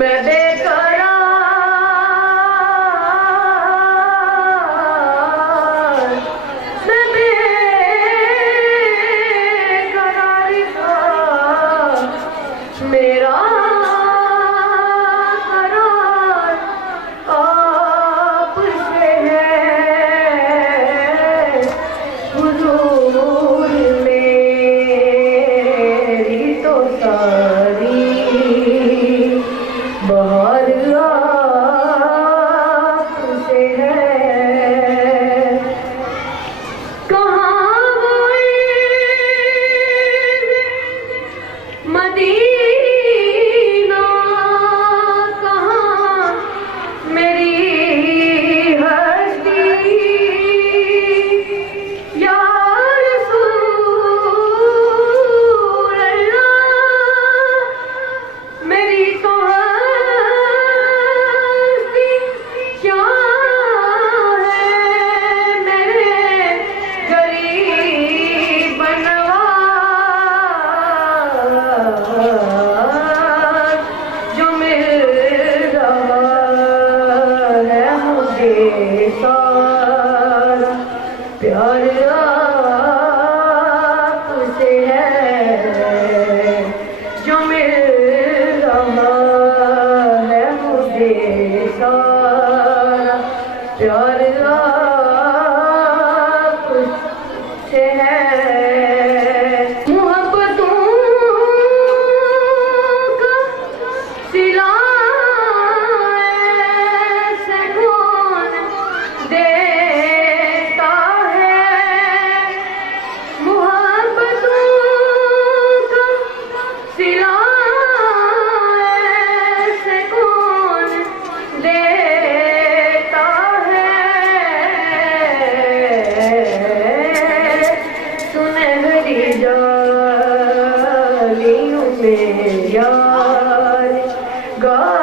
میں بے قرار میں بے قراری کا میرا قرار آپ سے ہے حضور میری تو ساری بہار آپ سے ہے کہاں وہ مدینہ کہاں میری ہستی یا رسول اللہ میری تو ہستی کیا ہے میرے غریب نواز جو مل رہا ہے مجھے سارا پیار آپ سے ہے جو مل رہا ہے مجھے سارا پیار آپ سے ہے محبتوں کا سلا ایسے کون دیتا ہے محبتوں کا سلا ایسے کون دیتا ہے سنہری جالیوں میں یار گا